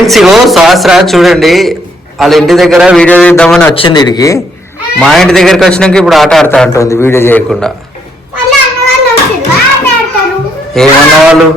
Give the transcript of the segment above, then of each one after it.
Friends ఇగో సహస్ర చూడండి వాళ్ళ ఇంటి దగ్గర వీడియో తీద్దామని వచ్చింది ఇడికి. మా ఇంటి దగ్గరికి వచ్చినాక ఇప్పుడు ఆట ఆడుతా ఉంటుంది వీడియో చేయకుండా. ఏమన్నా వాళ్ళు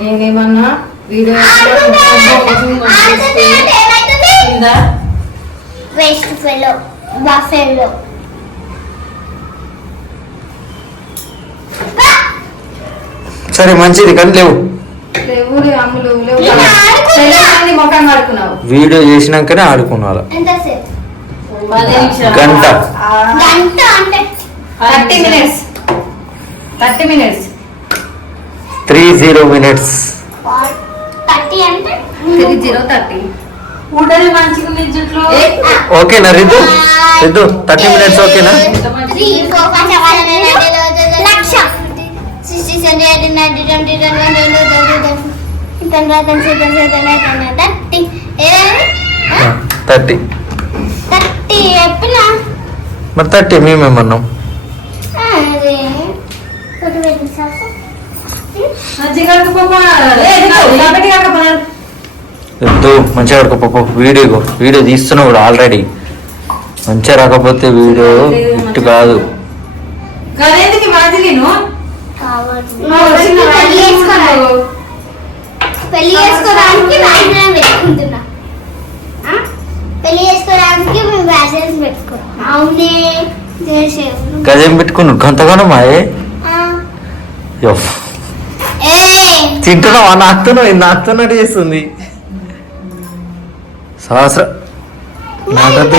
నేనేమన్నా వీడియో సరే మంచిది కానీ లేవు వీడియో చేసినాకనే ఆడుకున్నారు. గంట 30 minutes 30 minutes 30 minutes 30 ఉండదు మంచిగా మీ జుట్లో. ఓకేనా రిద్దు 30 minutes ఓకేనా? మరి 30 మేమేమన్నాం. మంచిగా ఆడుకోపో. వీడియో తీస్తున్నావు కూడా ఆల్రెడీ. మంచిగా రాకపోతే వీడియో ఇట్టు కాదు. పెళ్లి చేసుకోవడానికి పెట్టుకుంటున్నా. పెళ్లి చేసుకోవడానికి మేము వ్యాసెస్ పెట్టుకున్నాం. అవునే గదేం పెట్టుకున్నాడు గంతగానో మాయే. తింటున్నావా? నాకుతున్నట్టు చేస్తుంది సహస్ర. నాకద్దు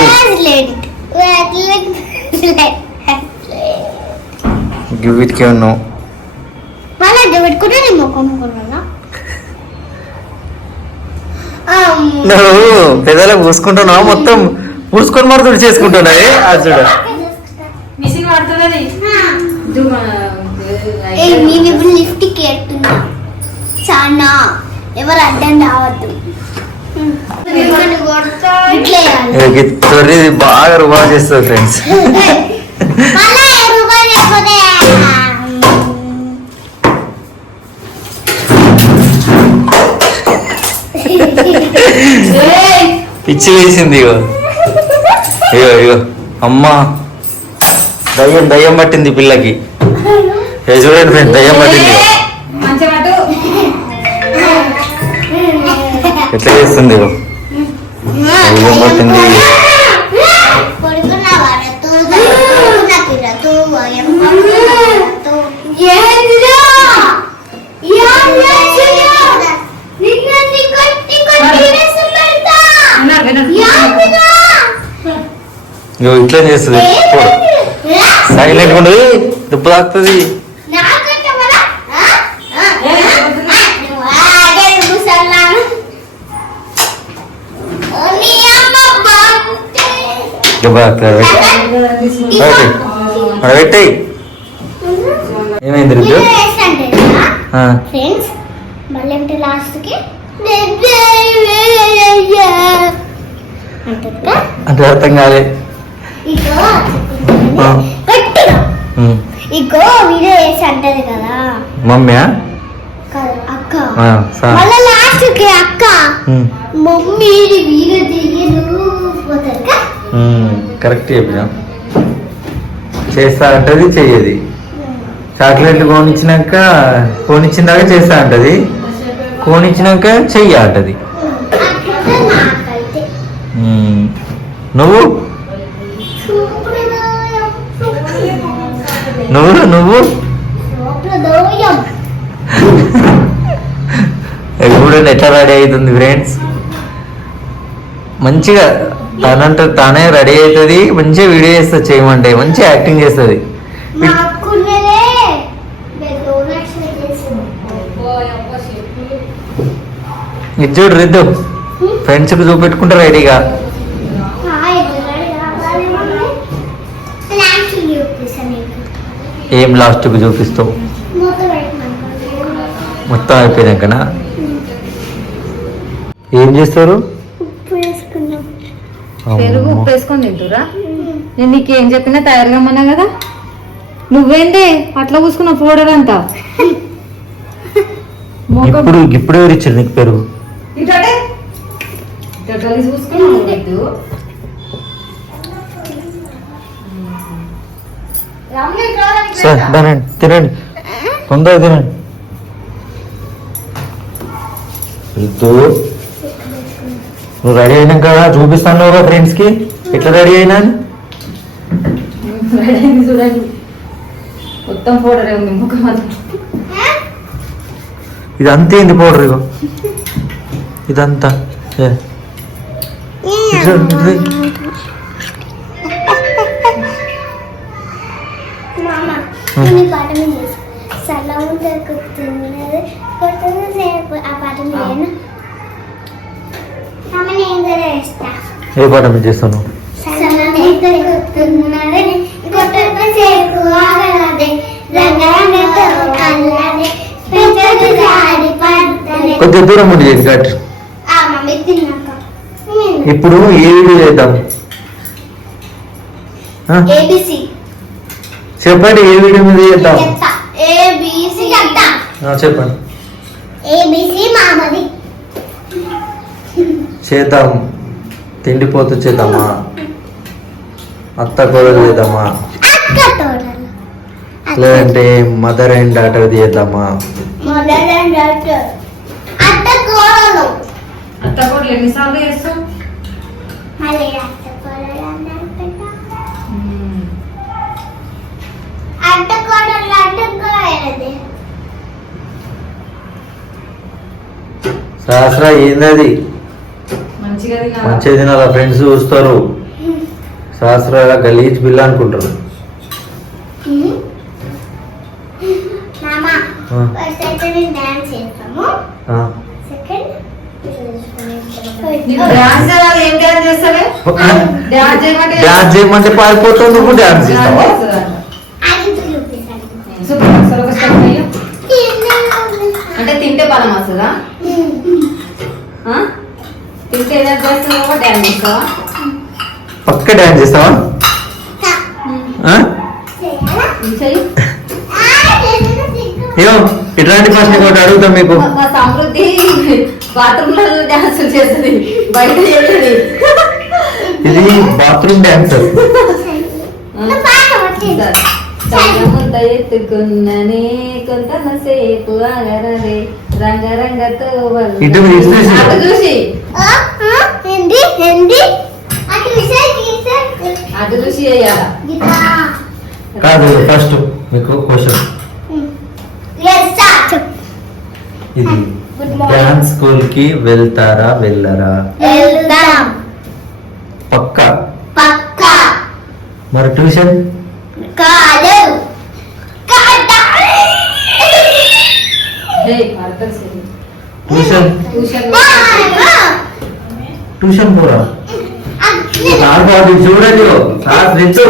వీటికి ఉన్నావు నువ్వు పెదాలకు పూసుకుంటున్నావు. మొత్తం పూసుకొని మరతుడు చేసుకుంటున్నావే. అది చూడ మిషన్ పడుతుంది. లిఫ్ట్ కేడుతున్నా చాలా. ఎవరు అడ్డం రావద్దు. బాగా రుబా చేస్తుంది ఫ్రెండ్స్. పిచ్చి వేసింది. ఇగో అమ్మా దయ్యం పట్టింది పిల్లకి. చూడండి ఫ్రెండ్స్ దయ్యం పట్టింది. ఎట్లా చేస్తుంది? దయ్యం పట్టింది. ఇట్లా చేస్తుంది. సైలెంట్ ఉండదు. దుబ్బు తాకుతుంది. పెట్టాయి. ఏమైంది రుజు? అంటే అర్థం కాలే. ఇగో వీడియో వేసి అంటది కదా మమ్మీ అక్క. మళ్ళీ లాస్ట్ కి అక్క మమ్మీ వీడియో తీయదు. కరెక్ట్ చెప్పినా. చేస్తా అంటది చెయ్యది. చాక్లెట్లు కోనిచ్చిన దాకా చేస్తా అంటది. కోనిచ్చినాక చెయ్య అంటది. నువ్వు ఎప్పుడు ఎట్లా రెడీ అవుతుంది ఫ్రెండ్స్. మంచిగా తనంటే తానే రెడీ అవుతుంది. మంచిగా వీడియో చేస్తుంది. చేయమంటే మంచిగా యాక్టింగ్ చేస్తుంది. ఇది చూడు రిద్దు ఫ్రెండ్స్కి చూపెట్టుకుంటే రెడీగా. ఏం లాస్ట్కి చూపిస్తావు? మొత్తం అయిపోయినాకనా? ఏం చేస్తారు? పెరుగు ఉప్పు వేసుకొని తింటురా. నేను నీకేం చెప్పినా తయారుగా అన్నా కదా. నువ్వేందే అట్లా కూసుకున్నావు పౌడర్ అంతా. ఇప్పుడు ఎవరు ఇచ్చారు నీకు పెరుగు? చూసుకున్నావు. సార్ తినండి తినండి తొందరగా తినండి. రితు నువ్వు రెడీ అయినాక చూపిస్తాను కదా ఫ్రెండ్స్ కి ఎట్లా రెడీ అయినా అని. చూడండి మొత్తం పౌడర్ ఉంది ముఖం మాత్రం. ఇది అంతేంది పౌడర్ ఇగో ఇదంతా ఏ పాట మీద చేస్తాను? కొద్దిగా దూరం ఉండి చేసి కట్. ఇప్పుడు ఏ వీడియో చేద్దాం చెప్పండి, ఏ వీడియో మీద చేద్దాం చెప్పండి. చేద్దాం. తిండిపోతూ చేద్దామా, అత్త కోడలు చేద్దామా, లేదంటే మదర్ అండ్ డాటర్ చేద్దామా? అత్త కూడా ఎన్నిసార్లు చేస్తాం? సహస్ర ఏందది? మంచిగా తినాల, ఫ్రెండ్స్ చూస్తారు. సహస్ర గలీజ్ బిల్ల అనుకుంటారు. డాన్స్ చేయమంటే పారిపోతావు, నువ్వు డాన్స్ చేస్తావా? అంటే తింటే బలం వస్తుందా? తింటే ఏదైనా చేస్తున్నావా? డాన్స్ చేస్తావా? పక్క డాన్స్ చేస్తావా? ఏమో ఇట్లాంటి ప్రశ్న ఒకటి అడుగుతాం మీకు. సమృద్ధి బాత్రూమ్ లో డాన్స్ చేస్తుంది, బయట చేస్తుంది. ఇది బాత్రూమ్ డాన్సర్. ముద్ద ఎత్తుకున్ననే కొంతసేపు ఆగరదే రంగరంగతో చూసి అటు చూసి వేయాలా కాదు. ఫస్ట్ మీకు క్వశ్చన్, ఇది డాన్స్ స్కూల్ కి వెళ్తారా వెళ్ళరా? పక్కా. మరి ట్యూషన్? ట్యూషన్ ట్యూషన్ పోరా? చూడండి రితు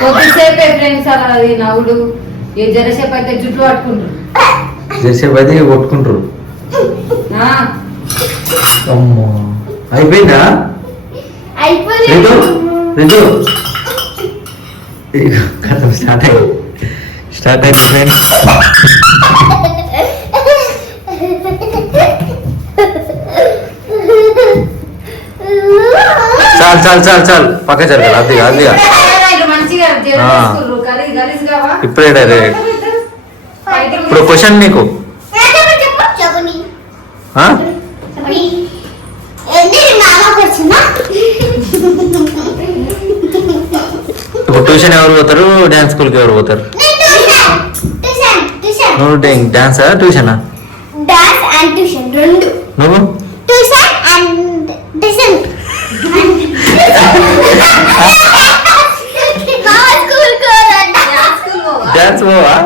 కొద్దిసేపే ఫ్రెండ్స్ అలా అది నవ్వుడు. ఏ జరసేపు అయితే జుట్లు పట్టుకుంటారు, జరసేపు అయితే కొట్టుకుంటారు. అమ్మో అయిపోయిందా? రితు రితు స్టార్ట్ అయింది ఫ్రెండ్స్. చాలు చాలు చాలు చాలు పక్క జరగాలి. అదిగా అదిగా ఇప్పుడే ఇప్పుడు క్వశ్చన్ మీకు. ఇప్పుడు ట్యూషన్ ఎవరు పోతారు, డాన్స్ స్కూల్కి ఎవరు పోతారు? నువ్వు డాన్సా ట్యూషనా? నువ్వు డాన్స్ పోవా?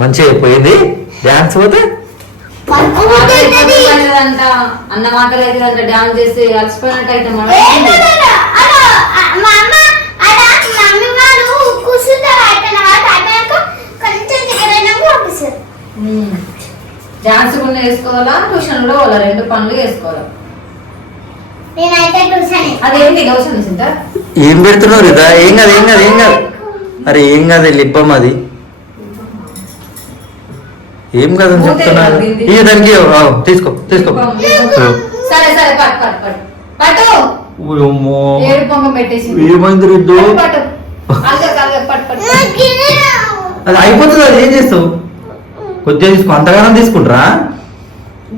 మంచిగా అయిపోయింది డాన్స్ పోతే. అన్న మాటలు అయితే డాన్స్ చేసి అలసిపోయినట్టు అయితే మా అమ్మ ఆడ మమ్మీ వాళ్ళు కూర్చుంటారు అయిపోయినాక కొంచెం దగ్గరైనా పంపిస్తారు. డాన్స్ కూడా వేసుకోవాలా, ట్యూషన్ కూడా పోవాలా, 2 పనులు వేసుకోవాలా. నేనైతే ట్యూషన్ అదేంటి ట్యూషన్ వేసిందా? ఏం పెడుతున్నావు రిదా? ఏం కాదు ఏం కాదు ఏం కాదు. అరే ఏం కాదు లిప్పం అది ఏం కాదని చెప్తున్నారు. ఇక దానికి తీసుకో తీసుకో. సరే సరే పట్టు పట్టు పట్టు పట్టు. ఏడు పొంగం పెట్టేసి ఏమైంది రిద్దు? పట్టు అల్గ పట్టు పట్టు. అది అయిపోతుంది. అది ఏం చేస్తావు? కొద్దిగా తీసుకో. అంతగానం తీసుకుంటారా?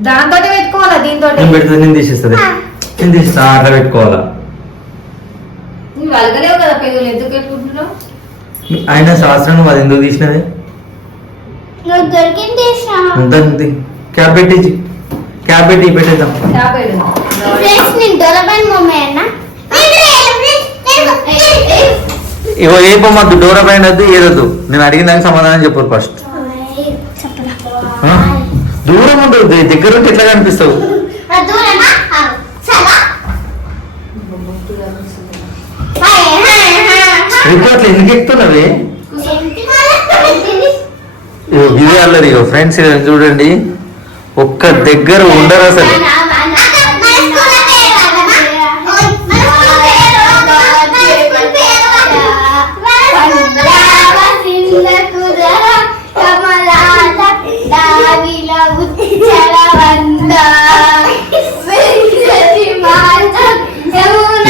దాంతో పెట్టుకోవాలా, దీంతో నేను పెడితే నేను తీసేస్తుంది. నేను తీసేస్తా. అట్లా పెట్టుకోవాలా? నువ్వు అలగలేవు కదా పెరుగులు, ఎందుకు పెట్టుకుంటున్నావు? ఆయన శాస్త్రం అది ఎందుకు తీసినది? నువ్వు దొరికింది అంతే. క్యాబ్ పెట్టి పెట్టేద్దాం. ఫ్రెండ్స్ నేను డోలబన్ మమ్మీ అన్న ఇవో ఏ పొమ్మద్దు, డోరా పైన వద్దు, ఏదొద్దు. నేను అడిగిన దానికి సమాధానం చెప్పు ఫస్ట్. దూరం ఉండదు, దగ్గర ఉంటే ఎట్లా కనిపిస్తావు? అట్లా ఎందుకు ఎక్కుతున్నవి? ఇదే అల్లరి. ఫ్రెండ్స్ చూడండి, ఒక్క దగ్గర ఉండరు అసలు.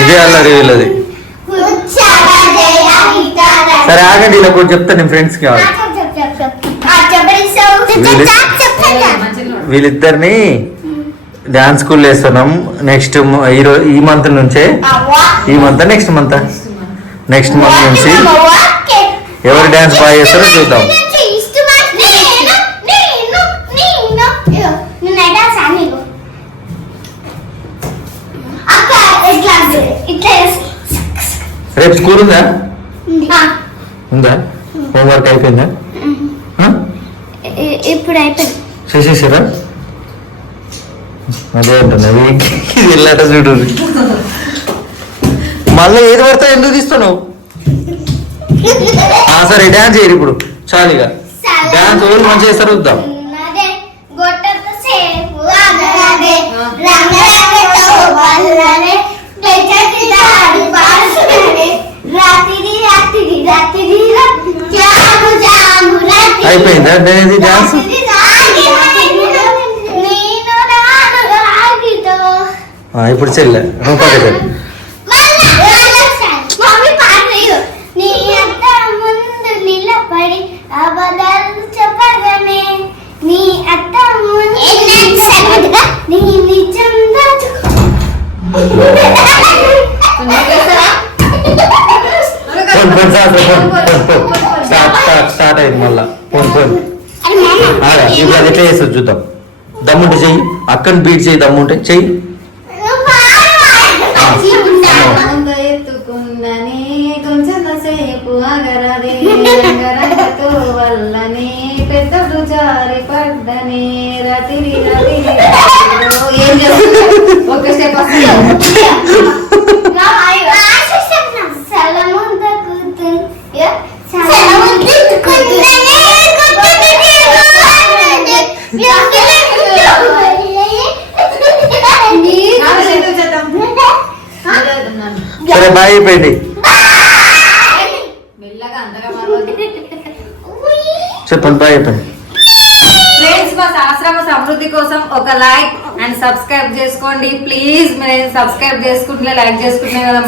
ఇదే అల్లరి వీళ్ళది. సరే ఆగండి, ఇలా కూడా చెప్తా నేను ఫ్రెండ్స్ కి. వీళ్ళిద్దరిని డాన్స్ స్కూల్ వేస్తున్నాం. నెక్స్ట్ ఈ మంత్ నుంచే, ఈ మంత్ నెక్స్ట్ మంత్ నుంచి ఎవరు డాన్స్ బాగా చేస్తారో చూద్దాం. రేపు స్కూల్ ఉందా? హోంవర్క్ అయిపోయిందా? ఇప్పుడు అయిపోయింది. చేసేసారా? అదే ఉంటుంది. ఇది వెళ్ళాట చూడు. మళ్ళీ ఏది పడతా ఎందుకు తీస్తున్నావు? సరే డాన్స్ చేయరు ఇప్పుడు చాలుగా. డాన్స్ ఎవరు మంచిగా చేస్తారు చూద్దాం. అయిపోయిందా డాన్స్? ఇప్పుడు చెల్లె పక్కన నిలబడి అబద్ధాలు చెప్పగానే నీ అత్త నీ నిజం స్టార్ట్ అయింది మళ్ళా. ఫోన్ ఇప్పుడు అది ఎట్లా చేస్తుంది చూద్దాం. దమ్ముంటే చెయ్యి, అక్కని బీట్ చేయి. దమ్ముంటే చెయ్యి. ఎత్తుకున్ననే కొంచెం సేపు ఆగరాదే వల్లనే పెద్దడు జారి పడ్డనే రాత్రి ఏం చేస్తుంది? ఒక స్టెప్ సరే బాయ్ అయిపోయింది. చెప్పండి బాయ్ అయిపోయింది. ఫ్రెండ్స్ మా శాస్త్రమ సమృద్ధి కోసం ఒక లైక్ అండ్ సబ్స్క్రైబ్ చేసుకోండి ప్లీజ్. మీరు సబ్స్క్రైబ్ చేసుకుంటే లైక్ చేసుకుంటే కదా